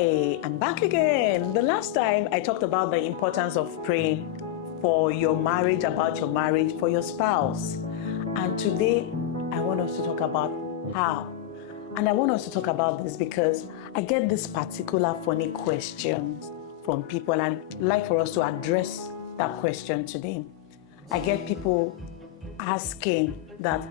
Hi, I'm back again. The last time I talked about the importance of praying for your marriage, about your marriage, for your spouse. And today I want us to talk about how. And I want us to talk about this because I get this particular funny question from people, and I'd like for us to address that question today. I get people asking that,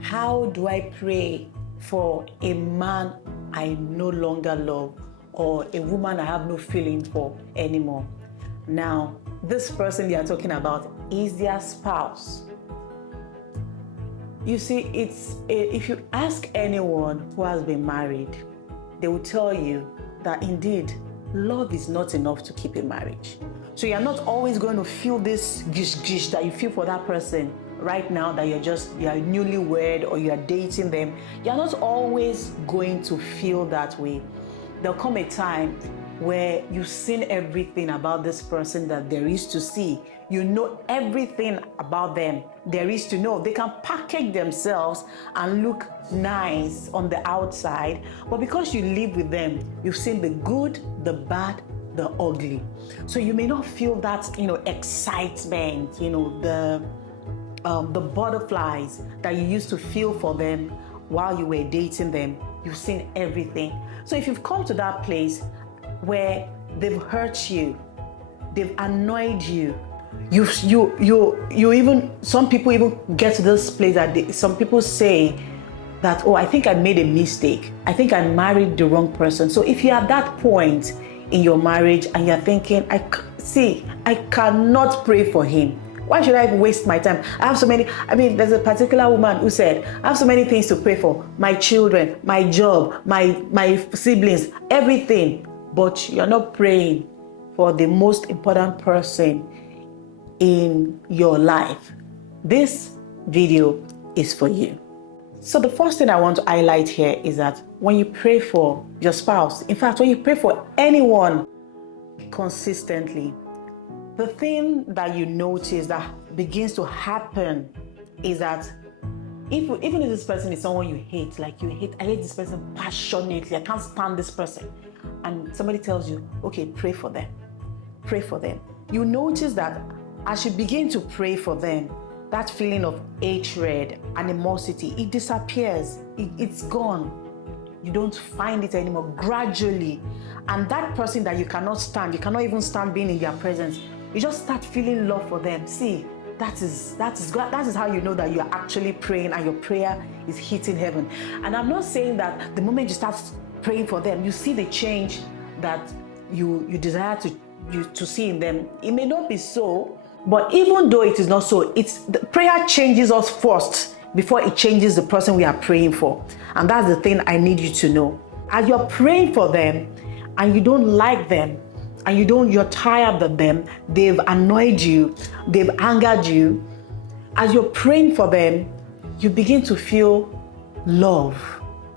how do I pray for a man I no longer love, or a woman I have no feeling for anymore? Now, this person they are talking about is their spouse. You see, if you ask anyone who has been married, they will tell you that indeed, love is not enough to keep a marriage. So you're not always going to feel this gish that you feel for that person right now, that you're newlywed or you're dating them. You're not always going to feel that way. There'll come a time where you've seen everything about this person that there is to see. You know everything about them there is to know. They can package themselves and look nice on the outside, but because you live with them, you've seen the good, the bad, the ugly. So you may not feel that, excitement, the butterflies that you used to feel for them while you were dating them. You've seen everything. So if you've come to that place where they've hurt you, they've annoyed you, you even, some people even get to this place that some people say that, oh, I think I made a mistake. I think I married the wrong person. So if you're at that point in your marriage and you're thinking, I cannot pray for him. Why should I waste my time? I have so many, there's a particular woman who said, I have so many things to pray for. My children, my job, my siblings, everything. But you're not praying for the most important person in your life. This video is for you. So the first thing I want to highlight here is that when you pray for your spouse, in fact, when you pray for anyone consistently, the thing that you notice that begins to happen is that even if this person is someone you hate, I hate this person passionately, I can't stand this person, and somebody tells you, okay, pray for them. You notice that as you begin to pray for them, that feeling of hatred, animosity, it disappears. It's gone. You don't find it anymore gradually. And that person that you cannot stand, you cannot even stand being in their presence, you just start feeling love for them. See, that is how you know that you are actually praying and your prayer is hitting heaven. And I'm not saying that the moment you start praying for them, you see the change that you desire to see in them. It may not be so, but even though it is not so, the prayer changes us first before it changes the person we are praying for. And that's the thing I need you to know. As you're praying for them and you don't like them, and you're tired of them, they've annoyed you, they've angered you, as you're praying for them, you begin to feel love.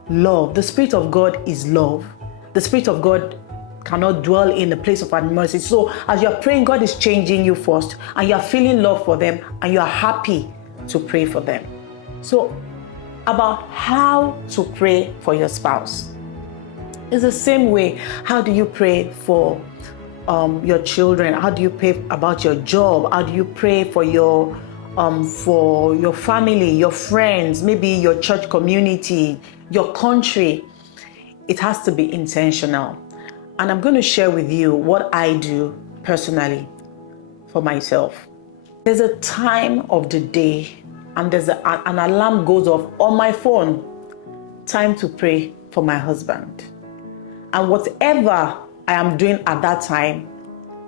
The Spirit of God is love. The Spirit of God cannot dwell in the place of mercy. So as you're praying, God is changing you first, and you're feeling love for them, and you're happy to pray for them. So about how to pray for your spouse. It's the same way. How do you pray for your children? How do you pray about your job? How do you pray for your family, your friends, maybe your church community, your country? It has to be intentional. And I'm going to share with you what I do personally for myself. There's a time of the day and there's an alarm goes off on my phone. Time to pray for my husband. And whatever I am doing at that time,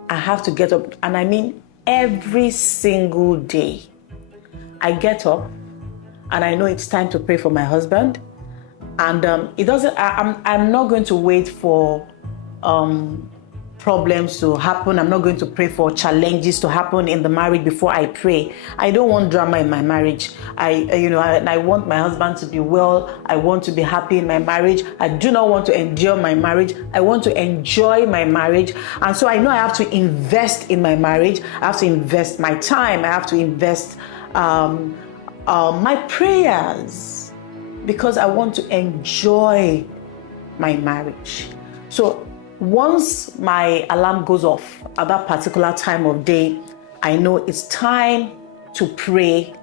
I have to get up. And every single day. I get up and I know it's time to pray for my husband. And I'm not going to wait for problems to happen. I'm not going to pray for challenges to happen in the marriage before I pray. I don't want drama in my marriage. I want my husband to be well. I want to be happy in my marriage. I do not want to endure my marriage. I want to enjoy my marriage. And so I know I have to invest in my marriage. I have to invest my time. I have to invest my prayers because I want to enjoy my marriage. So once my alarm goes off at that particular time of day, I know it's time to pray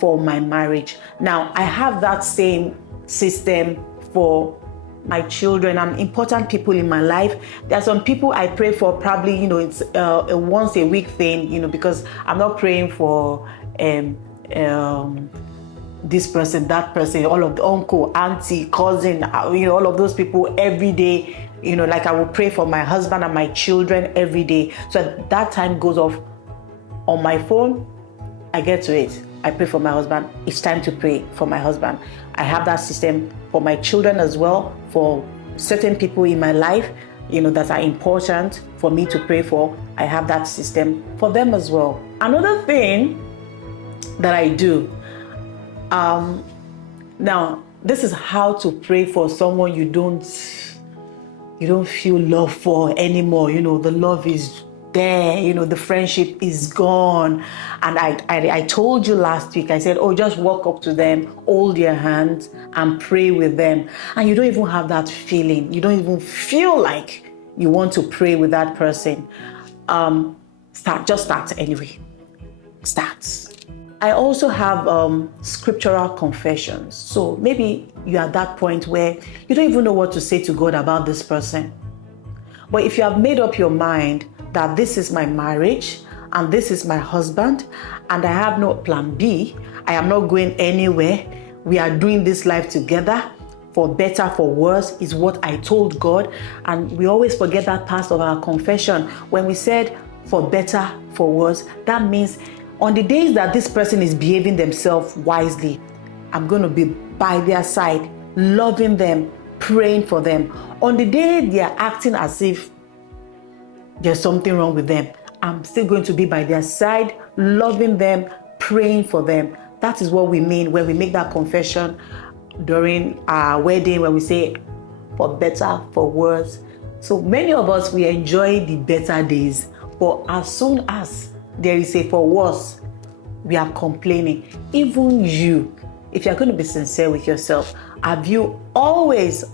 for my marriage. Now, I have that same system for my children and important people in my life. There are some people I pray for, probably, it's a once a week thing, because I'm not praying for this person, that person, all of the uncle, auntie, cousin, all of those people every day. Like I will pray for my husband and my children every day. So that time goes off on my phone, I get to it. I pray for my husband. It's time to pray for my husband. I have that system for my children as well, for certain people in my life, that are important for me to pray for. I have that system for them as well. Another thing that I do, now this is how to pray for someone you don't feel love for anymore. The love is there, the friendship is gone. And I told you last week, I said, just walk up to them, hold their hands and pray with them. And you don't even have that feeling. You don't even feel like you want to pray with that person. Start anyway. Start. I also have scriptural confessions. So maybe you're at that point where you don't even know what to say to God about this person. But if you have made up your mind that this is my marriage and this is my husband and I have no plan B, I am not going anywhere, we are doing this life together, for better, for worse, is what I told God. And we always forget that part of our confession. When we said for better, for worse, that means on the days that this person is behaving themselves wisely, I'm going to be by their side, loving them, praying for them. On the day they are acting as if there's something wrong with them, I'm still going to be by their side, loving them, praying for them. That is what we mean when we make that confession during our wedding, when we say for better, for worse. So many of us, we enjoy the better days, but as soon as there is a for worse, we are complaining. Even you, if you're going to be sincere with yourself, have you always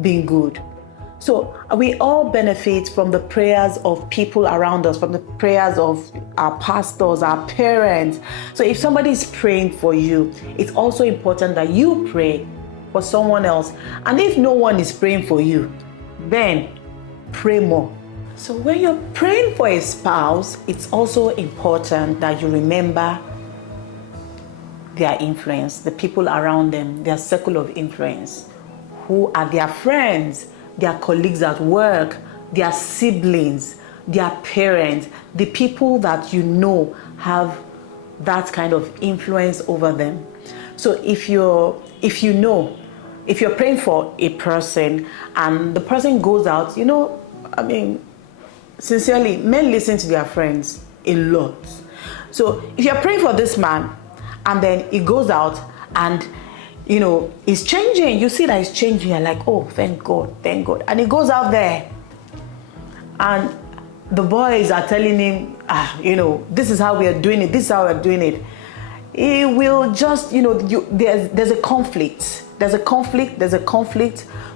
been good? So we all benefit from the prayers of people around us, from the prayers of our pastors, our parents. So if somebody is praying for you, it's also important that you pray for someone else. And if no one is praying for you, then pray more. So when you're praying for a spouse, it's also important that you remember their influence, the people around them, their circle of influence, who are their friends, their colleagues at work, their siblings, their parents, the people that have that kind of influence over them. So if you're praying for a person and the person goes out, sincerely, men listen to their friends a lot. So if you're praying for this man and then he goes out and he's changing, you see that he's changing, you're like, oh, thank God. And he goes out there and the boys are telling him, this is how we are doing it. He will just, there's a conflict.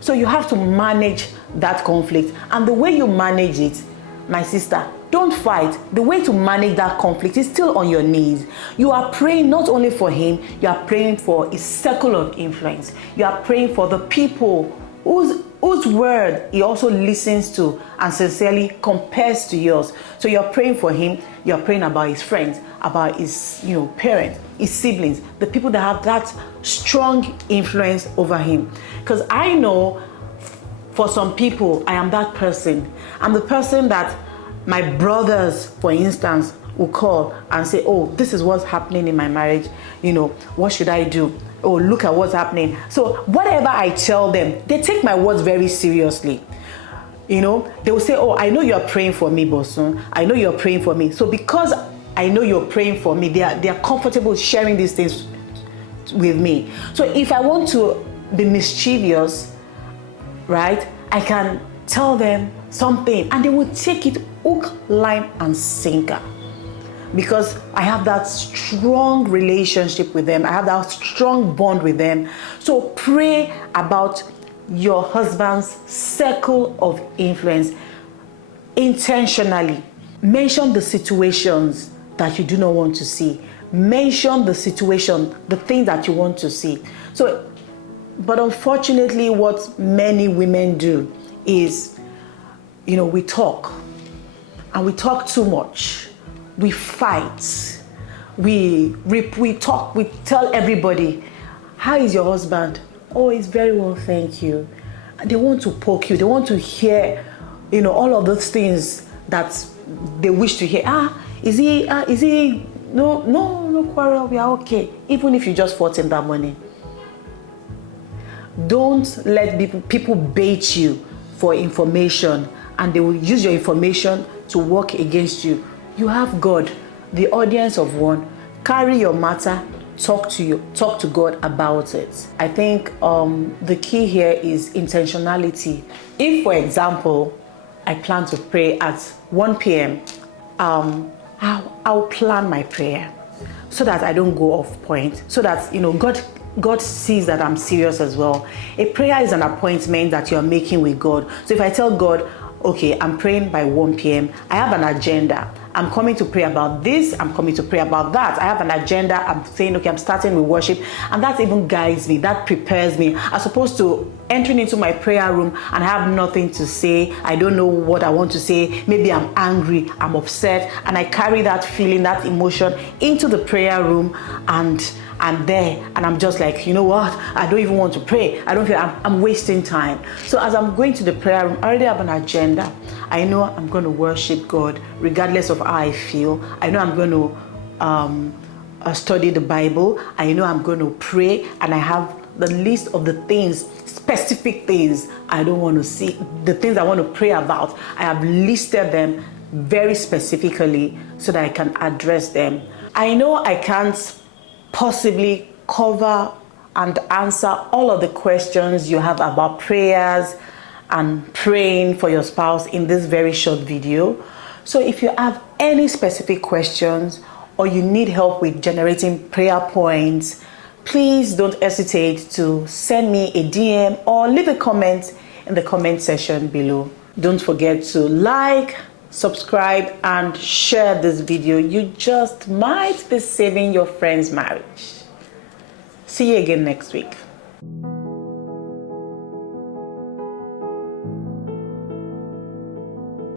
So you have to manage that conflict. And the way you manage it, my sister, don't fight. The way to manage that conflict is still on your knees. You are praying not only for him, you are praying for a circle of influence. You are praying for the people whose word he also listens to and sincerely compares to yours. So you're praying for him, you're praying about his friends, about his parents, his siblings, the people that have that strong influence over him. Because I know for some people, I am that person. I'm the person that my brothers, for instance, will call and say, oh, this is what's happening in my marriage. What should I do? Oh, look at what's happening. So whatever I tell them, they take my words very seriously. They will say, oh, I know you're praying for me, Bosun. I know you're praying for me. So because I know you're praying for me, they are comfortable sharing these things with me. So if I want to be mischievous, right, I can tell them something and they will take it hook, line, and sinker. Because I have that strong relationship with them. I have that strong bond with them. So pray about your husband's circle of influence intentionally. Mention the situations that you do not want to see. Mention the situation, the thing that you want to see. So, but unfortunately, what many women do is, we talk, and we talk too much. We fight. We talk. We tell everybody, "How is your husband?" "Oh, he's very well, thank you." They want to poke you. They want to hear, all of those things that they wish to hear. Is he? No quarrel. We are okay. Even if you just fought him that morning. Don't let people bait you for information, and they will use your information to work against you. You have God, the audience of one. Carry your matter. Talk to God about it. I think the key here is intentionality. If, for example, I plan to pray at 1 p.m., I'll plan my prayer so that I don't go off point, so that God sees that I'm serious as well. A prayer is an appointment that you're making with God. So if I tell God, okay, I'm praying by 1 p.m., I have an agenda. I'm coming to pray about this, I'm coming to pray about that. I have an agenda. I'm saying, okay, I'm starting with worship, and that even guides me, that prepares me, as opposed to entering into my prayer room and I have nothing to say. I don't know what I want to say. Maybe I'm angry, I'm upset, and I carry that feeling, that emotion into the prayer room, and I'm there, and I'm just like, you know what? I don't even want to pray. I don't feel I'm wasting time. So as I'm going to the prayer room, I already have an agenda. I know I'm going to worship God regardless of how I feel. I know I'm going to study the Bible. I know I'm going to pray, and I have the list of the things, specific things I don't want to see, the things I want to pray about. I have listed them very specifically so that I can address them. I know I can't possibly cover and answer all of the questions you have about prayers and praying for your spouse in this very short video. So if you have any specific questions, or you need help with generating prayer points, please don't hesitate to send me a DM or leave a comment in the comment section below. Don't forget to like, subscribe, and share this video. You just might be saving your friend's marriage. See you again next week.